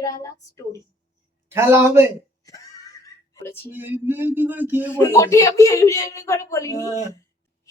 Kerala story খেলা হবে বলেছি। এমনি করে কে বলে? মোটে আমি এমনি করে বলিনি।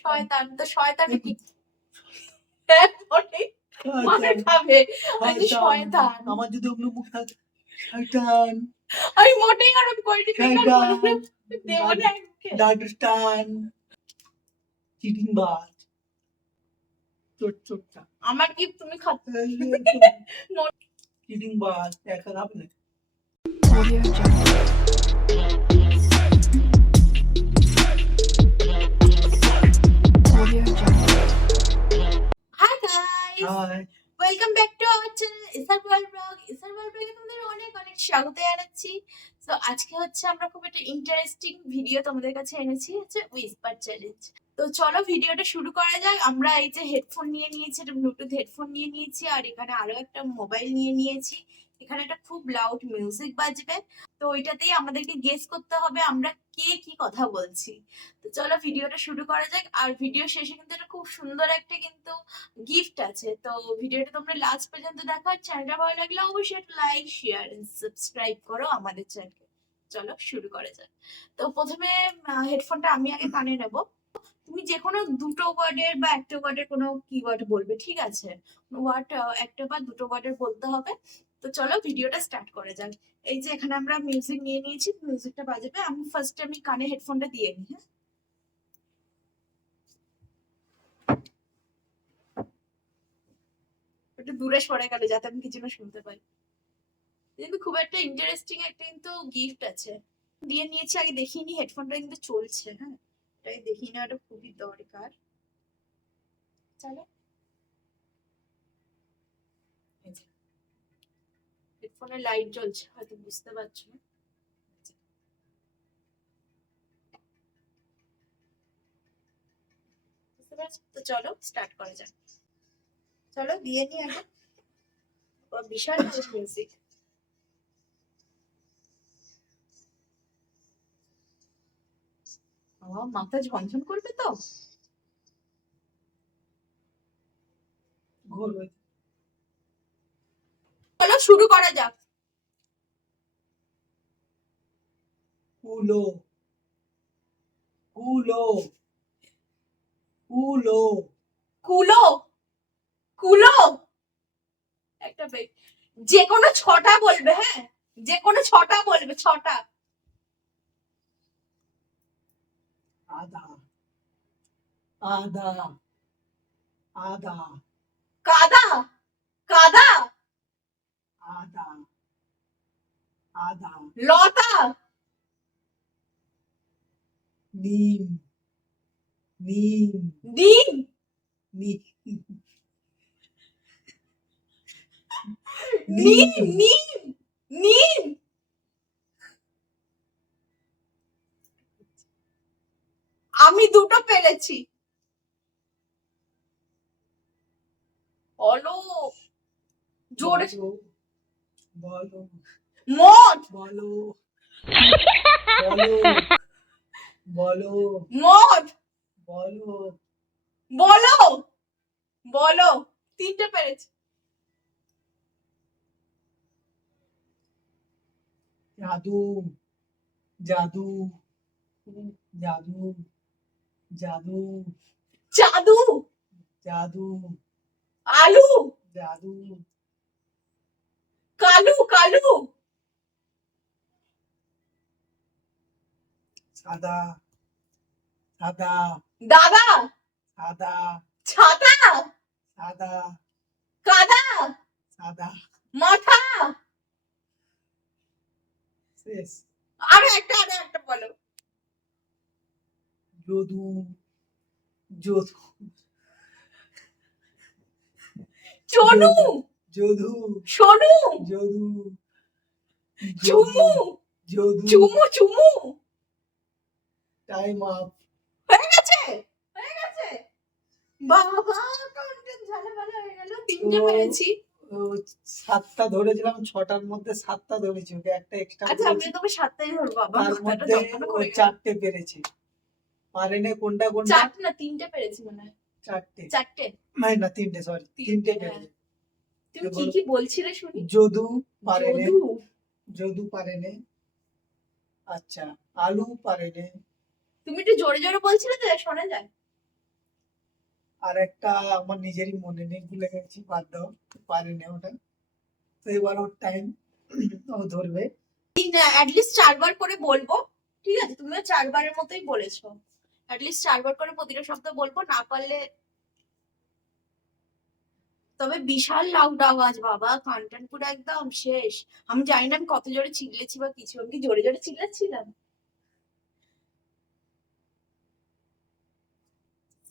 শয়তান তো শয়তানে কি মানে খাবে শয়তান। আমার যদি অন্য মুখ থাকে শয়তান, আমি মোটেই খারাপ করিনি। শয়তান, দেব না ডাডস্টান, চিটিং বাজ, চোটটা আমার কি তুমি খাচ্ছো? চিটিং বাজ দেখা হবে না। Hi guys, hi, welcome back to our channel Isar world blog. Isar world ব্লগে তোমাদের অনেক অনেক স্বাগত জানাচ্ছি। তো আজকে হচ্ছে আমরা খুব একটা ইন্টারেস্টিং ভিডিও তোমাদের কাছে এনেছি, হচ্ছে হুইসপার চ্যালেঞ্জ। তো চলো ভিডিওটা শুরু করা যাক। আমরা এই যে হেডফোন নিয়ে নিয়েছি, এটা ব্লুটুথ হেডফোন নিয়ে নিয়েছি, আর এখানে আরো একটা মোবাইল নিয়ে নিয়েছি। এখানে একটা খুব লাউড মিউজিক বাজবে, তো ওইটাতেই আমাদেরকে গেস করতে হবে আমরা কে কি কথা বলছি। তো চলো ভিডিওটা শুরু করা যাক। আর ভিডিও শেষে কিন্তু একটা খুব সুন্দর একটা কিন্তু গিফট আছে। তো ভিডিওটা তোমরা লাস্ট পর্যন্ত দেখো। আর চ্যানেলটা ভালো লাগলে অবশ্যই একটা লাইক, শেয়ার এন্ড সাবস্ক্রাইব করো আমাদের চ্যানেলকে। চলো শুরু করা যাক। তো প্রথমে হেডফোনটা আমি আগে কানে নেব। তুমি যে কোনো দুটো ওয়ার্ডের বা একটা ওয়ার্ডের কোনো কিওয়ার্ড বলবে, ঠিক আছে? ওয়ার্ড একটা বা দুটো ওয়ার্ডের বলতে হবে। তো চলো ভিডিওটা স্টার্ট করা যাক। এই যে এখানে আমরা মিউজিক নিয়ে নিয়েছি, মিউজিকটা বাজাবে। আমি কানে হেডফোনটা দিয়ে নিই। হ্যাঁ, একটু দূরে সরে গেল যাতে আমি কিছু না শুনতে পাই। কিন্তু খুব একটা ইন্টারেস্টিং একটা কিন্তু গিফট আছে। দিয়ে নিয়েছি, আগে দেখিনি হেডফোনটা কিন্তু চলছে। হ্যাঁ, এটাই দেখি না, এটা খুবই দরকার। চলো, হেডফোনের লাইট জ্বলছে, হয়তো বুঝতে পারছো না। বুঝতে পারছো তো? চলো স্টার্ট করা যাক। চলো দিয়ে নি আগে। বিশাল মিউজিক। মাথা ঝনঝন করবে তো। চলো শুরু করা যাক। কুলো, কুলো, কুলো, কুলো, কুলো একটা যে কোনো ছটা বলবে। হ্যাঁ, যে কোনো ছটা বলবে, ছটা। আদা, আদা, আদা, কাদা, কাদা, আদা, আদা, লতা, নিম, নিম, ডিম, নিম, নিম, নিম, নিম। আমি দুটো পেরেছি। বলো জোরে, বলো, মদ, বলো, বলো, বলো, মদ, বলো, বলো, বলো। তিনটে পেরেছি। জাদু, জাদু, জাদু, জাদু, জাদু, জাদু, আলু, জাদু, কালু, কালু, সাদা, সাদা, দাদা, সাদা, ছাতা, সাদা, কাদা, সাদা, মাথা। শেষ। আরো একটা বলো। যদু, যদু, চনু, যদু, সোনু, যদু, চুমু, যদু, চুমু, চুমু। Time up. হয়ে গেছে, হয়ে গেছে। বাবা কন্টেন্ট ঝামেলা হয়ে গেল। তিনটে পেরেছি। সাতটা ধরেছিলাম, ছটার মধ্যে সাতটা ধরেছি, ওকে একটা এক্সট্রা আচ্ছা, আমি তবে সাতটাই ধরবো। বাবা তার মধ্যে ও চারটে পেরেছে। পারেনে কোনটা কোনটা? চারটে না তিনটে পেরেছি মনে হয়। চারটে, চারটে না তিনটে, সরি তিনটে পেরেছে। তুমি কি কি বলছিলে শুনি? যদু পারেনে, যদু যদু পারেনে, আচ্ছা আলু পারেনে, তুমি একটু জোরে জোরে বলছিলে তো শোনা যায়। আর একটা আমার নিজেরই মনে নেই, ভুলে গেছি, বাদ দাও, পারেনে ওটা। তো এবার ওর টাইম, ও ধরবে। অ্যাটলিস্ট 4 বার করে বলবো, ঠিক আছে? তুমিও 4 বারের মতোই বলেছো, অ্যাটলিস্ট 4 বার করে প্রতিটা শব্দ বলবো, না পারলে। তবে বিশাল লাউড আওয়াজ বাবা, কানটান পুরো একদম শেষ। আমি জানি না আমি কত জোরে চিল্লেছি বা কিছু, আমি কি জোরে জোরে চিল্লাচ্ছিলাম?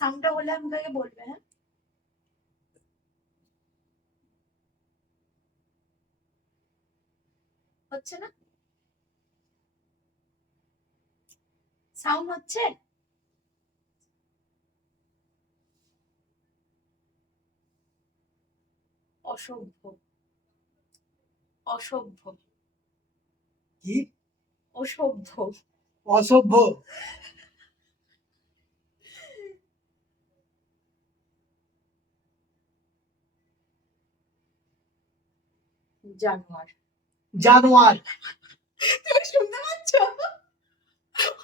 সাউন্ডটা হলে আমাকে বলবে, হ্যাঁ? হচ্ছে না? সাউন্ড হচ্ছে? অসভ্য, অসভ্য, কি? অসভ্য, অসভ্য, জানোয়ার। জানোয়ার। তুমি শুনতে পাচ্ছ?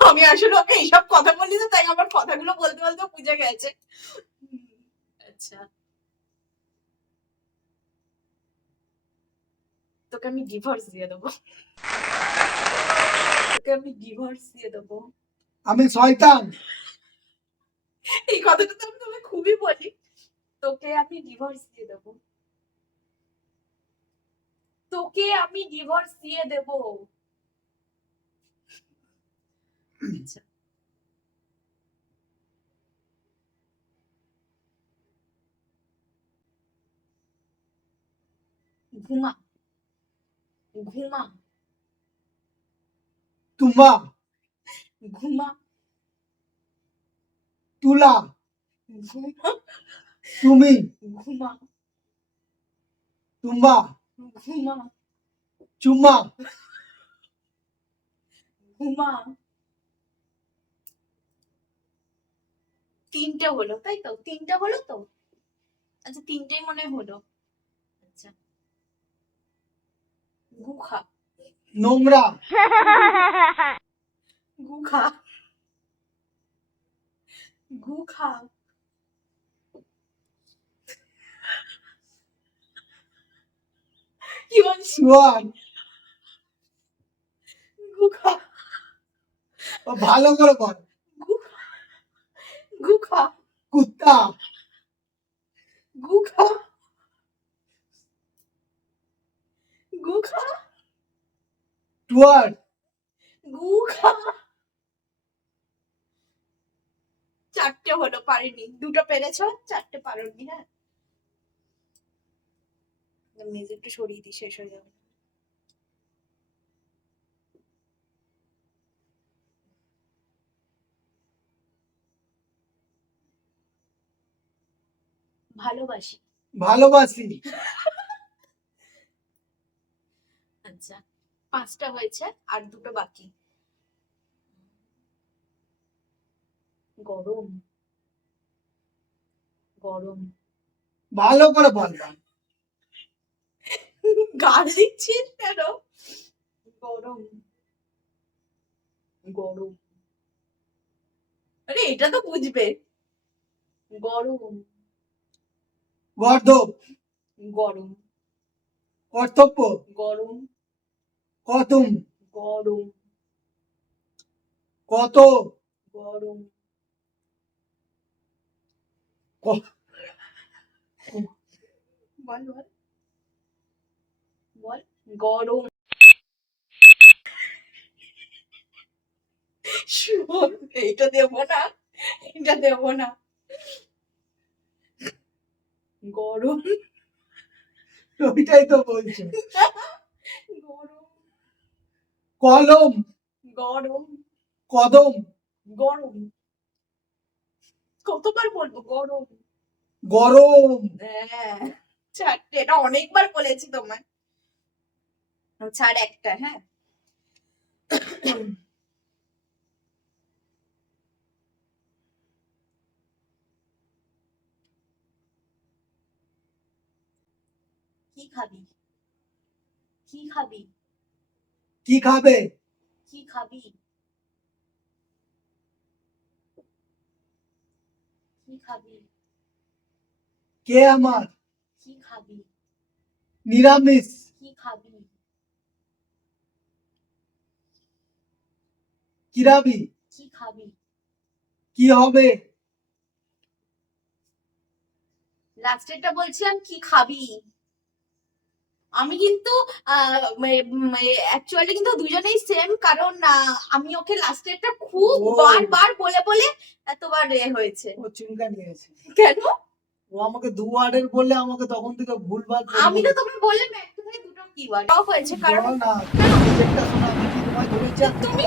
আমি আসলে ওকে এইসব কথা বলি না, তাই আমার কথাগুলো বলতে বলতে বুঝে গেছে। আচ্ছা, তোকে আমি ডিভোর্স দিয়ে দেবো, তোকে আমি ডিভোর্স দিয়ে দেবো। আমি শয়তান। এই কথাটা তো আমি তোমাকে খুবই বলি, তোকে আমি ডিভোর্স দিয়ে দেবো, তোকে আমি ডিভোর্স দিয়ে দেবো। আচ্ছা, ঘুমা, ঘুমা, তুমা, ঘুমা, তুলা, ঘুমা, তুমি, ঘুমা, তুম্বা, ঘুমা, চুম্মা, ঘুমা। 3টে হলো তাই তো? 3টা হলো তো? আচ্ছা, 3টেই মনে হয় হলো। আচ্ছা, গুখা, নোংরা, গুখা, গুখা, কি বলছি? শুয়ার। গুখা, ও ভালো করে বল। গুখা, গুখা, কুত্তা, গুখা, গুখা, টুয়ার, গুখা। 4টে হলো, পারিনি। 2টো পেরেছো, 4টে পারোনি। হ্যাঁ, মেজে একটু সরিয়ে দিই, শেষ হয়ে যাবে। ভালোবাসি। ভালোবাসি। আচ্ছা, 5টা হয়েছে, আর 2টো বাকি। গরম, গরম, ভালো করে বল। গাল দিচ্ছিস কেন? গরম, গরম, আরে এটা তো বুঝবে। গরম, গর্ধব, গরম, কর্তব্য, গরম, কতুম, গরম, কত, গরম, ক- বল বল বল। গরম। শোন, এইটা দেবো না, এটা দেবো না। গরম, ওইটাই তো বলছো। গরম, কলম, গরম, কদম, গরম। কতবার বলবো গরম? গরম। হ্যাঁ, 4টে, এটা অনেকবার বলেছি তোমায়। আচ্ছা, আর একটা, হ্যাঁ। খাবি? কি খাবি? কি খাবে? কি খাবি? কি খাবি? কে আমার? কি খাবি? নিরামিষ। কি খাবি? কিরাবি? কি খাবি? কি হবে? লাস্টেরটা বলছিলাম কি খাবি। আমি কিন্তু অ্যাকচুয়ালি কিন্তু দুজনেই সেম, কারণ আমি ওকে লাস্টেরটা খুব ও। বারবার বলে বলে এতবার হয়েছে। ও চুলকা নিয়েছে। কেন? ও আমাকে দু ওয়ার্ডের বললে আমাকে তখন থেকে ভুলভাল আমি তো তোমাকে বললাম একটা থেকে দুটো কিওয়ার্ড অফ হয়েছে, কারণ না যেটা শোনা আমি কি তোমায় ধরেছি আর তুমি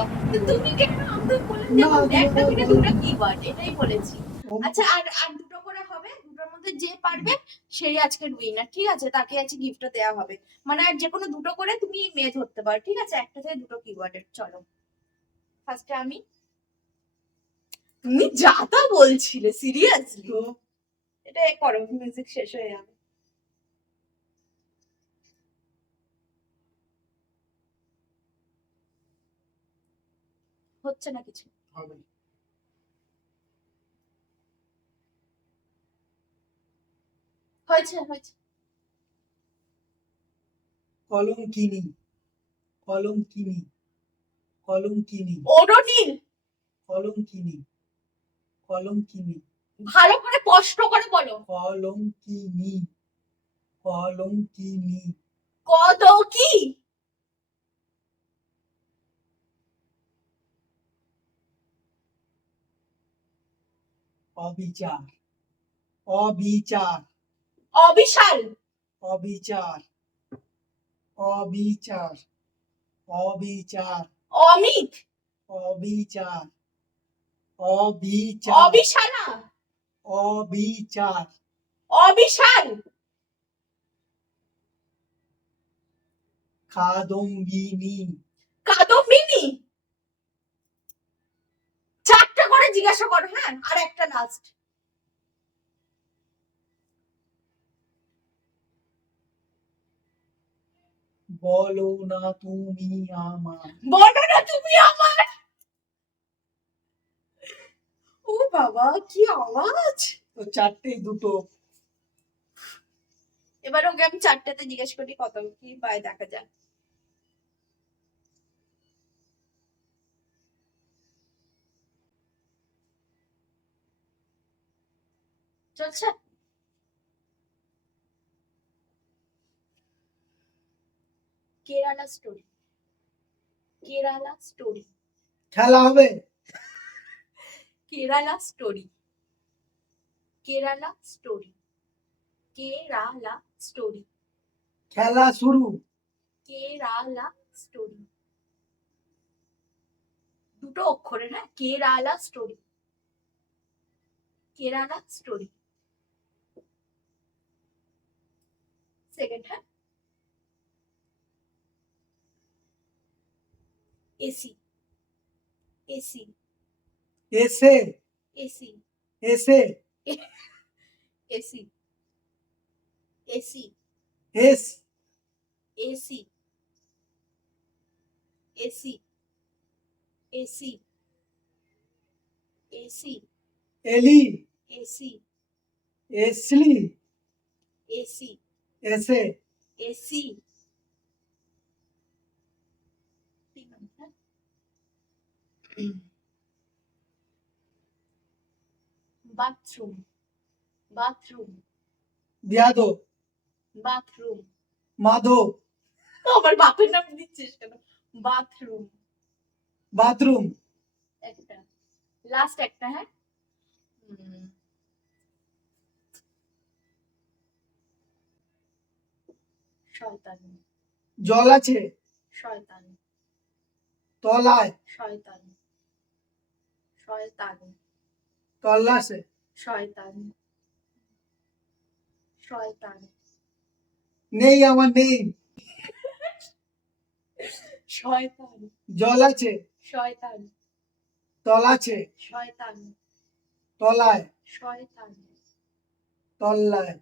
তুমি কেন? আমি তো বললাম যে না একটা থেকে দুটো কিওয়ার্ড, এটাই বলেছি। ও, আচ্ছা, আর আর দুটো করে হবে, দুটোর মধ্যে যে পারবে সেই আজকের উইনার, ঠিক আছে? তাকে আজকে গিফটটা দেওয়া হবে। মানে আর যে কোনো দুটো করে তুমি মেয়ে ধরতে পারো, ঠিক আছে? একটা থেকে দুটো কিওয়ার্ডের। চলো ফার্স্টে আমি। তুমি যা তা বলছিলে সিরিয়াসলি? তো এটা করো, মিউজিক শেষ হয়ে যাবে। হচ্ছে না কিছু। হবে। হয়েছে হয়েছে। কলঙ্কিনী। কলঙ্কিনী। কলঙ্কিনী। ওডোনিল। কলঙ্কিনী। কলঙ্কিনী। ভালো করে স্পষ্ট করে বলো। কলঙ্কিনী। কলঙ্কিনী। কদকি। অবিচার। অবিচার। অবিশাল। অবিচার। অবিচার। অবিচার। অমিত। অবিচার। অবিচার। অবিশালা। অবিচার। অবিশাল। কাদম্বিনী। কাদম্বিনী। চারটা করে জিজ্ঞাসা করো, হ্যাঁ? আর একটা লাস্ট। বলো না তুমি আমার। বলো না তুমি আমার। ও বাবা, কি আওয়াজ! তো চারটেই দুটো। এবার ওকে আমি চারটাতে জিজ্ঞেস করি কত কি পায়, দেখা যাক। চলছে। কেরালা স্টোরি। কেরালা স্টোরি। খেলা হবে। Kerala story. Kerala story. Kerala story. খেলা শুরু। কেরালা স্টোরি। দুটো অক্ষরে না, Kerala story. Kerala story. Second, হ্যাঁ? এসি। এসি। এসে। এসি। এসে। এসি। এসি। এস। এসি। এসি। এসি। এসি। এলি। এসি। এসলি। এসি। এসে। এসি। বাথরুম। বাথরুম। বিয়াদো। বাথরুম। মাধব। আমার বাপের নাম দিচ্ছিস কেন? বাথরুম। বাথরুম। একটা লাস্ট একটা, হ্যাঁ? শয়তান। জল আছে। শয়তান। তলায়। শয়তান। শয়তান। তল্লাশে। শয়তান। শয়তান। নেই আমার নেই। শয়তান। জল আছে। শয়তান। তল আছে। শয়তান। তলায়। শয়তান। তল্লায়।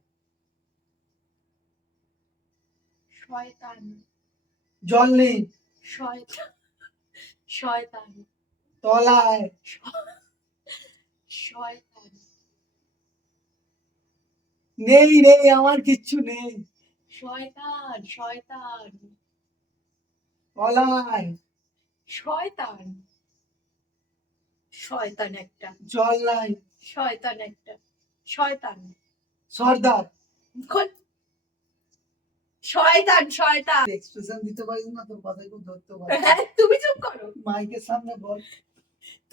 শয়তান জল নেই, শয়তান শয়তান তলায় শয়তান নেই, নেই, আমার কিচ্ছু নেই, শয়তান শয়তান তলায় শয়তান শয়তান একটা জল নাই, শয়তান একটা শয়তান সর্দার। কোন- শয়তান শয়তান এক্সপ্রেশন দিতে পারিস না, তোর কথা কেউ ধরতে পারে না। হ্যাঁ, তুমি চুপ করো। মাইকের সামনে বল।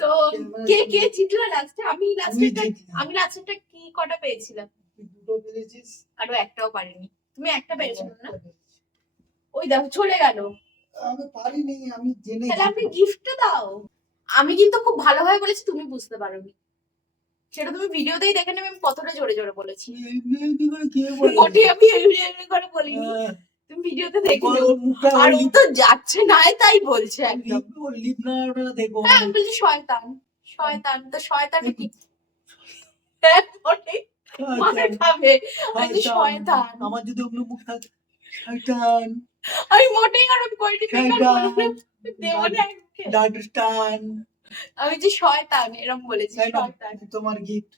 তো ক্যামেরার কে সামনে। কে জিতলো লাস্টে? আমি তুই লাস্টেরটা জিতলি। আমি লাস্টেরটা কি কটা পেয়েছিলাম? তুই দুটো পেরেছিস, আরো একটাও পারিনি। তুমি একটা পেরেছিলে না? একটা পেরেছিস। ওই দেখো চলে গেল। আমি পারিনি, আমি জেনে তাহলে আপনি গিফটটা দাও। আমি কিন্তু খুব ভালোভাবে বলেছি, তুমি বুঝতে পারোনি। সেটা তুমি ভিডিওতেই দেখে নেবে আমি কতটা জোরে জোরে বলেছি। এমনি করে কে বলে? মোটে আমি এমনি করে বলিনি। আহ, তুমি ভিডিওতে দেখে ওর নেবে। মুখটা আর ও লিপ- তো যাচ্ছে নাই তাই বলছে একদম। ওর লিপ নাড়াটা দেখো। হ্যাঁ আমি বলছি শয়তান শয়তান, তো শয়তানটা কি? হ্যাঁ, মোটেই মার খাবে। আমি বলছি শয়তান। আমার যদি অন্য মুখ থাকে, শয়তান, আমি মোটেই খারাপ করিনি, বেকার বললাম। শয়তান, দেবো না মুখে। ডাডস্টান। আমি যে শয়তান এরকম বলেছি, তাই না? শয়তান। তোমার গিফট।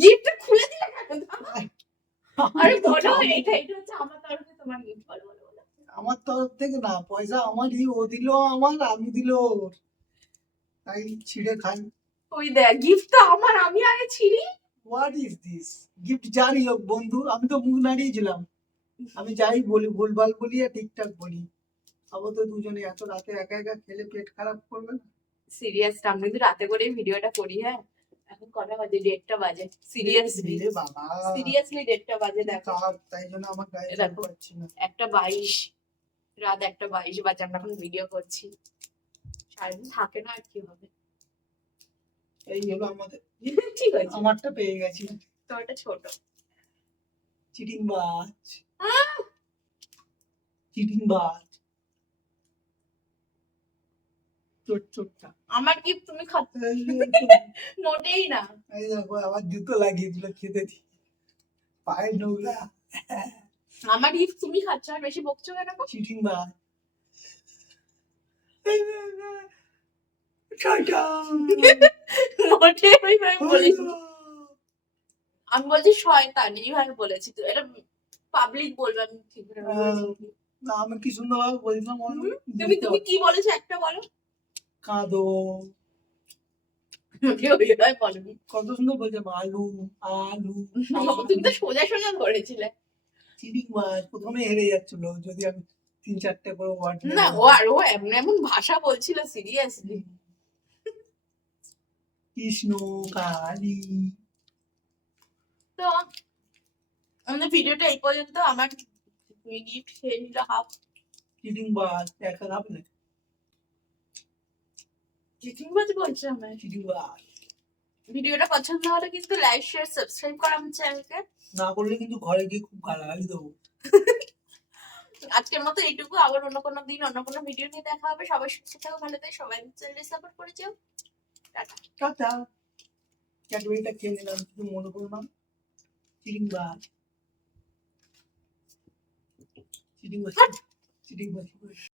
গিফটটা খুলে দিলে কেন? আরে বলো, এটা এটা হচ্ছে আমার তরফে তোমার গিফট। বলো বলো বলো। আমার তরফ থেকে না, পয়সা আমারই, ও দিল আমার, আমি দিল ওর, তাই ছিঁড়ে খাই। ওই দেখ, গিফট তো আমার, আমি আগে ছিড়ি। What is this? গিফট জারি হোক বন্ধু, আমি তো মুখ নাড়িয়েছিলাম। আমি যাই বলি, ভুলভাল বলি আর ঠিকঠাক বলি। আবার তো দুজনে এত রাতে একা একা খেলে পেট খারাপ করবে না? সিরিয়াস, আমি কিন্তু রাতে করে ভিডিওটা করি। হ্যাঁ, এখন কটা বাজে? 1:30টা বাজে। সিরিয়াসলি রে বাবা, সিরিয়াসলি 1:30টা বাজে। দেখো কার, তাই জন্য আমার গায়ে জল দেখো, পাচ্ছি না। 1:22, রাত 1:22 বাজে, আমরা এখন ভিডিও করছি। সারাদিন থাকে না, আর কি হবে। এই হলো আমাদের, ঠিক আছে, আমারটা পেয়ে গেছি। তো এটা ছোট। চিটিং বাজ, আহ! চিটিং বাজ, চোট চোটটা। আমার গিফট তুমি খাচ্ছ মোটেই না। এই দেখো, আবার জুতো লাগিয়ে দিল খেতে দিয়ে, পায়ে নোংরা। আমার গিফট তুমি খাচ্ছ, আর বেশি বকছো কেন গো? চিটিং বাজ, শয়তান। মোটেই ওইভাবে বলিনি। আমি বলছি শয়তান, এইভাবে বলেছি। তো এটা পাবলিক বলবে, আমি ঠিক বলেছি। না, আমি কি সুন্দর ভাবে বলছিলাম, তুমি তুমি কি বলেছো একটা বলো। কাঁদো, ওইভাবে বলবি। কত সুন্দর বলছে, আলু আলু। তুমি তো সোজা সোজা ধরেছিলে। চিটিং মাছ প্রথমে হেরে যাচ্ছিল, যদি আমি 3-4টে করে ওয়ার্ড না, ও এমন এমন ভাষা বলছিল, সিরিয়াসলি। কৃষ্ণ কালী। তো আমাদের ভিডিওটা এই পর্যন্ত। আমার তুমি গিফট খেয়ে নিলে হাফ। চিটিং মাছ একটা খাবে না, চিটিং বাজ বলছে আমার। চিটিং মাছ ভিডিওটা পছন্দ হলে কিন্তু লাইক শেয়ার সাবস্ক্রাইব করো আমার চ্যানেলকে। না করলে কিন্তু ঘরে গিয়ে খুব গালাগালি দেবো। আজকের মতো এইটুকু, আবার অন্য কোনো দিন অন্য কোনো ভিডিও নিয়ে দেখা হবে। সবাই সুস্থ থাকো, ভালো থাকো, সবাই চ্যানেলে সাপোর্ট করে যাও। টাটা। টাটা। ক্যাডবেরিটা খেয়ে নিলাম, কিছু মনে করো না। চিটিং মাছ, চিটিং মাছ, চিটিং মাছ।